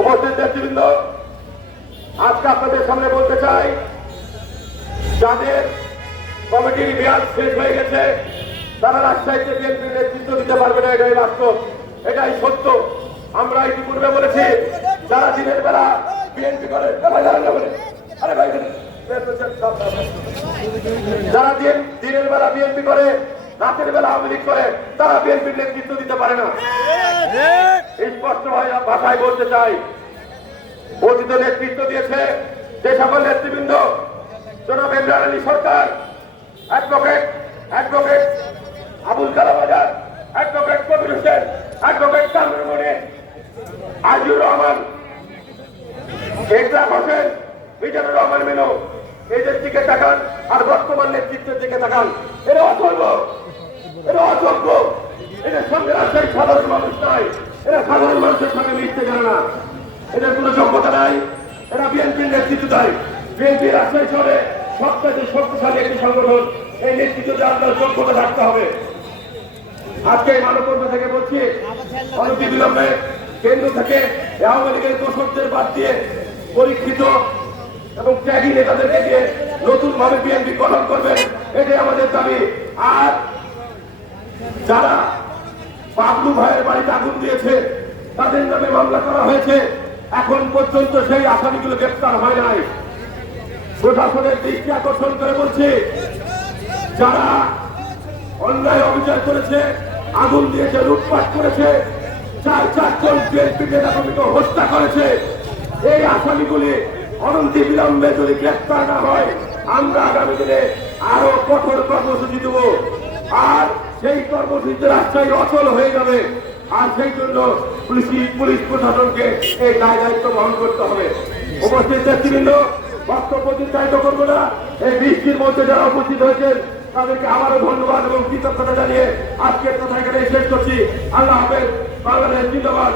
উপস্থিত নেতৃবৃন্দ আজকে আপনাদের সামনে বলতে চাই, যাদের কমিটির মেয়াদ শেষ হয়ে গেছে, তারা রাজশাহীতে বিএনপির নেতৃত্ব দিতে পারবে না, এটাই বাস্তব, এটাই সত্য। আমরা ইতিপূর্বে বলেছি, যারা দিনের বেলা বিএনপি করে যারা দিন দিনের বেলা বিএনপি করে রাতের বেলা আওয়ামী লীগ করে তারা বিএনপির নেতৃত্ব দিতে পারে না। স্পষ্ট ভাই- ভাষায় বলতে চাই অতীত নেতৃত্ব দিয়েছে যে সকল নেতৃবৃন্দ জনাব Imran Ali Sarkar advocate advocate Abul Kalam Azad advocate Kabir Hossain advocate Kamrul Moni Aziur Rahman Ekram Hossain Mizanur Rahman Minu এদের দিকে তাকান আর বর্তমান নেতৃত্বের দিকে তাকান। এরা অথর্ব এরা অযোগ্য এদের সঙ্গে রাজশাহী সাধারণ মানুষ নাই এরা সাধারণ মানুষের সঙ্গে মিশতে জানে না। এদের কোনো যোগ্যতা নাই এরা বিএনপির নেতৃত্ব দেয় বিএনপি রাজশাহী শহরে সবচেয়ে শক্তিশালী একটি সংগঠন। এই নেতৃত্ব দেওয়ার যোগ্যতা থাকতে হবে। আজকে মানববন্ধন থেকে বলছি অনতি বিলম্বে কেন্দ্র থেকে আওয়ামী লীগের দোষকদের বাদ দিয়ে পরীক্ষিত এবং ত্যাগী নেতাদেরকে দিয়ে নতুন ভাবে বিএনপি গঠন করবেন, এটাই আমাদের দাবি। আর যারা বাবলু ভাইয়ের বাড়িতে আগুন দিয়েছে তাদের নামে মামলা করা হয়েছে। এখন পর্যন্ত সেই আসামিগুলো গ্রেপ্তার হয় নাই। প্রশাসনের দৃষ্টি আকর্ষণ করে বলছি, যারা অন্যায় অবিচার করেছে, আগুন দিয়েছে, লুটপাট করেছে, চার চারজন বিএনপি নেতা কর্মীকে হত্যা করেছে, এই আসামিগুলি অনন্তি বিলম্বে যদি গ্রেফতার না হয়, আমরা আগামী দিনে আরও কঠোর কর্মসূচি দেব। আর সেই কর্মসূচিতে রাস্তায় অচল হয়ে যাবে। আর সেই জন্য পুলিশ পুলিশ প্রশাসনকে এই দায় দায়িত্ব বহন করতে হবে। উপস্থিত নেতৃবৃন্দ বক্তব্য দীর্ঘায়িত করব না। এই বৃষ্টির মধ্যে যারা উপস্থিত হয়েছেন, তাদেরকে আবারও ধন্যবাদ এবং কৃতজ্ঞতা জানিয়ে আজকে কথা এখানে শেষ করছি। আল্লাহ হাফেজ, বাংলাদেশ জিন্দাবাদ।